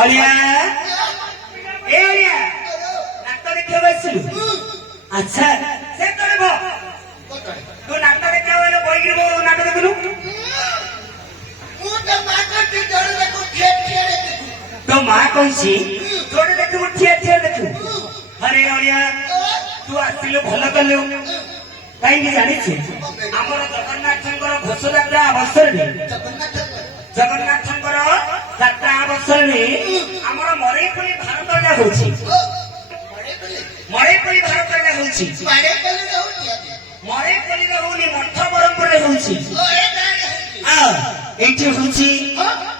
अलिया ए अलिया नाटक देखिବାକୁ ଆସିଲୁ ଆଚ୍ଛା ସେ ତୋରେ ଭ ତୁ ନାଟକ ଦେଖିବାକୁ ହେଲେ ବହିକି ନାଟକ ଦେଖୁନୁ तो माँ कही जोड़े देखू ठिया ठिया देखू अरे अलिया तू आसिलु भल कलु कहीं जानी आमर जगन्नाथ घोष यात्रा अवसर जगन्नाथ यात्रा अवसर आमर मरेपल्ली भारत मरेपल्ली भारत मरेपल्ली होनी मठ बरमपुर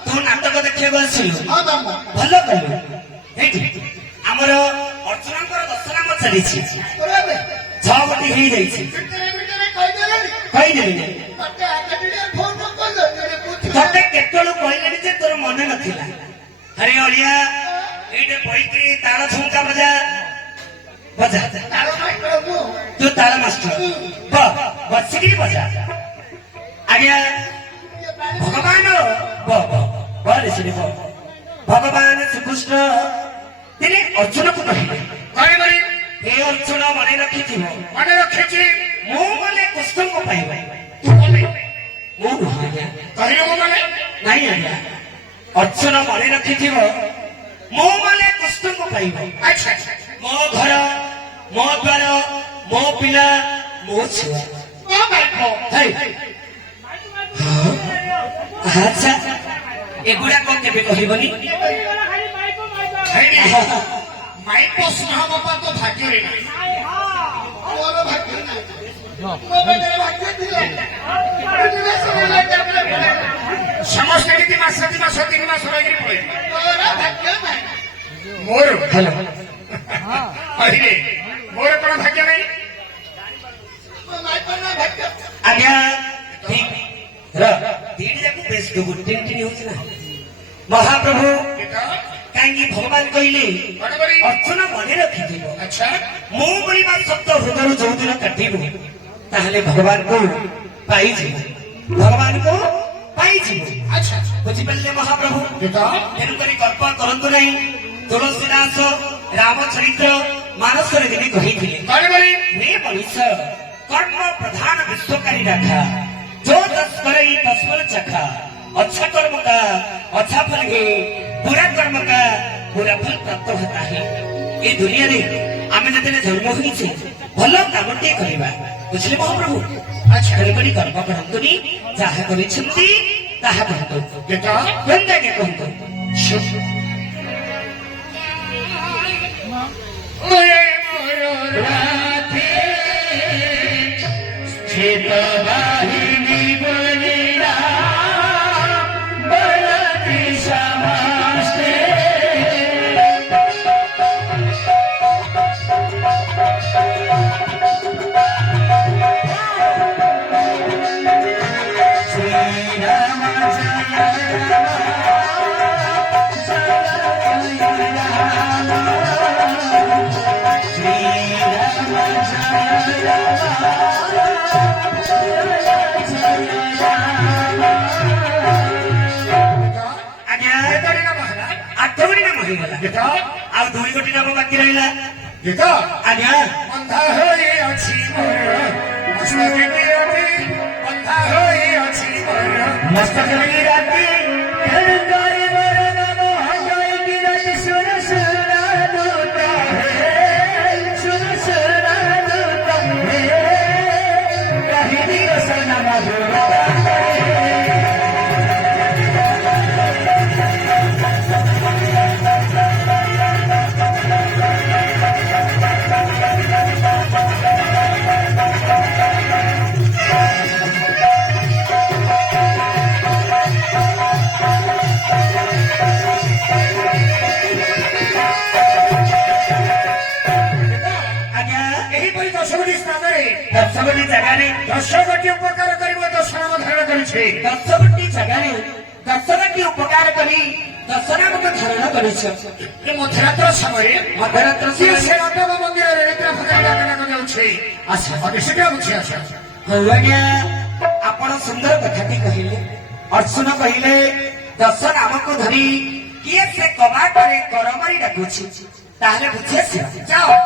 तू नाटक देखा भल कलु आमर अर्चना दशनाम चली 6 गोटी तते केतलू कहले जे तोर मन नथिला अरे अलिया एटे बहिकरी ताल झुमका बजा बजा तू ताल मास्टर बसिकी बजा आज्ञा भगवान भगवान श्रीकृष्ण तेरे अर्जुन को कहले हे अर्जुन मन रखी मु गले कृष्ण को पाइब नहीं आज्ञा अर्जुन मन रखी मु गले कृष्ण को पाइब मो घर मो द्वार मो पिला मो छुआ अच्छा एगुड़ा कौन केबे कहबनी माइको स्नेह बापा तो भाग्य रे नहीं मोर भाग्य नहीं मो बेटे भाग्य दिले समस्त रीति मास 3 मास रही पड़े मोर भाग्य नहीं मोर हेलो अरे मोर कोन भाग्य नहीं माइको ना भाग्य आज्ञा तीन जाको बेस दो टिन होना महाप्रभु कहीं भगवान कहले अर्चना मन रखी अच्छा मु बोली शब्द हृदय जो दिन काटबू ताहले भगवान को पाई भगवान को पाई अच्छा बुझिपारे महाप्रभु तेणुक गल्प करतु नहीं तुलसीदास रामचरित्र मानस दिन कही मनुष्य कर्म प्रधान विश्वकारी राखा जो दस करे तस्वर चखा अच्छा कर्म का अच्छा फल है बुरा कर्म का बुरा फल प्राप्त होता है ये दुनिया रे आमे जते जन्म होइछे भल कामटे करबा बुझले महाप्रभु अच्छा करी कर्म करंतुनी जाहा करिछंती ताहा कहतो बेटा बंदा के कहतो ओए मोर राधे छेद वाहिनी आ दुई गोटी नाम बाकी रहा आज्ञा बंधा मस्तक राती दशगोटी उपकार कर दशनाम धारण कर दशगोटी जगह दशगोटी उपकार करी दशनाम धारण कर मध्यरात्र समय मध्यरात्र से माधव मंदिर आपण सुंदर कथाटी कहले अर्जुन कहले दशनाम को धरी କିଏ ସେ କବାଟରେ କରମାରି ଡାକୁଛି ତାହେଲେ ବୁଝି ଆସିବ ଯାଅ